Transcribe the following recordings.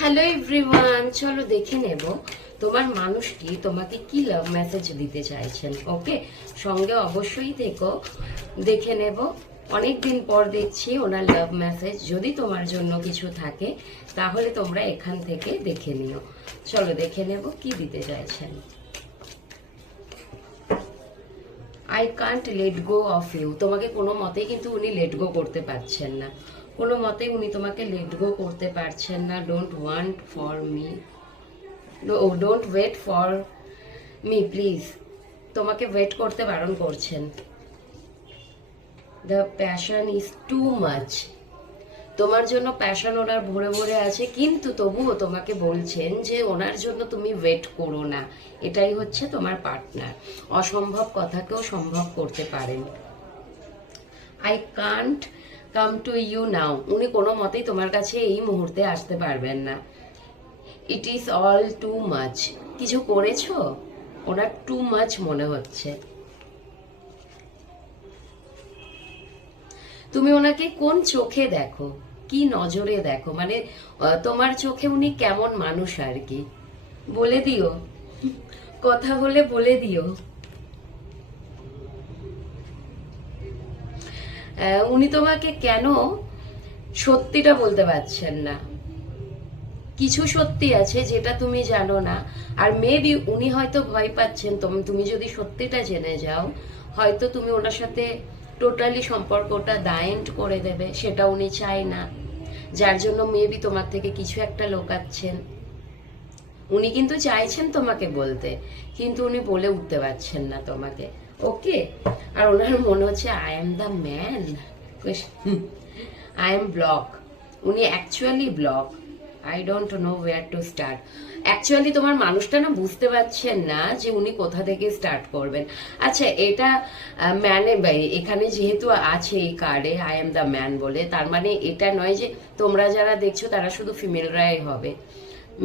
Hello everyone, চলো দেখে নেব তোমার মানুষটি তোমাকে কি লাভ মেসেজ দিতে চাইছেন। ওকে, সঙ্গে অবশ্যই থেকো, দেখে নেব। অনেক দিন পর দেখছি ওনার লাভ মেসেজ। যদি তোমার জন্য কিছু থাকে তাহলে তোমরা এখান থেকে দেখে নিও। চলো দেখে নেব কি দিতে চাইছেন। I can't let go of you. তোমাকে কোনো মতেই কিন্তু উনি লেট গো করতে পারছেন না, কোনো মতেই উনি তোমাকে লেট গো করতে পারছেন না। Don't want for me, don't wait for me please. তোমাকে ওয়েট করতে বারণ করছেন। The passion is too much. তোমার জন্য প্যাশন ওনার ভরে ভরে আছে, কিন্তু তবুও তোমাকে বলছেন যে ওনার জন্য তুমি ওয়েট করো না। এটাই হচ্ছে তোমার পার্টনার। অসম্ভব কথাকেও সম্ভব করতে পারেন। I can't come to you now. উনি কোনো মতেই তোমার কাছে এই মুহূর্তে আসতে পারবেন না। It is all too much. কিছু করেছো, ওনার টু মাচ মনে হচ্ছে। তুমি ওনাকে কোন চোখে দেখো, কি নজরে দেখো, মানে তোমার চোখে উনি কেমন মানুষ আর কি বলে দিও, কথা বলে বলে দিও। উনি তোমাকে কেন সত্যিটা বলতে পারছেন না। কিছু সত্যি আছে যেটা তুমি জানো না, আর মেবি উনি হয়তো ভয় পাচ্ছেন তুমি যদি সত্যিটা জেনে যাও, হয়তো তুমি ওনার সাথে টোটালি সম্পর্কটা দায়েন্ট করে দেবে। সেটা উনি চায় না, যার জন্য মেবি তোমার থেকে কিছু একটা লোকাচ্ছেন। উনি কিন্তু চাইছেন তোমাকে বলতে, কিন্তু উনি বলে উঠতে পারছেন না তোমাকে। ওকে, আর ওনার মনে হচ্ছে I am the man, I am block. উনি actually block. I don't know where to start. Actually তোমার মানুষটা না বুঝতে পারছেন না যে উনি কোথা থেকে স্টার্ট করবেন। আচ্ছা, এটা ম্যানে এখানে যেহেতু আছে এই কার্ডে আই এম দ্য ম্যান বলে, তার মানে এটা নয় যে তোমরা যারা দেখছো তারা শুধু ফিমেলরাই হবে,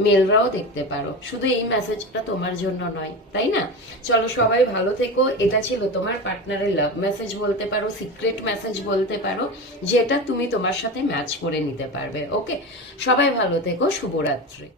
মেলরাও দেখতে পারো। শুধু এই মেসেজটা তোমার জন্য নয়, তাই না? চলো সবাই ভালো থেকো। এটা ছিল তোমার পার্টনারের লাভ মেসেজ বলতে পারো, সিক্রেট মেসেজ বলতে পারো, যেটা তুমি তোমার সাথে ম্যাচ করে নিতে পারবে। ওকে, সবাই ভালো থেকো। শুভরাত্রি।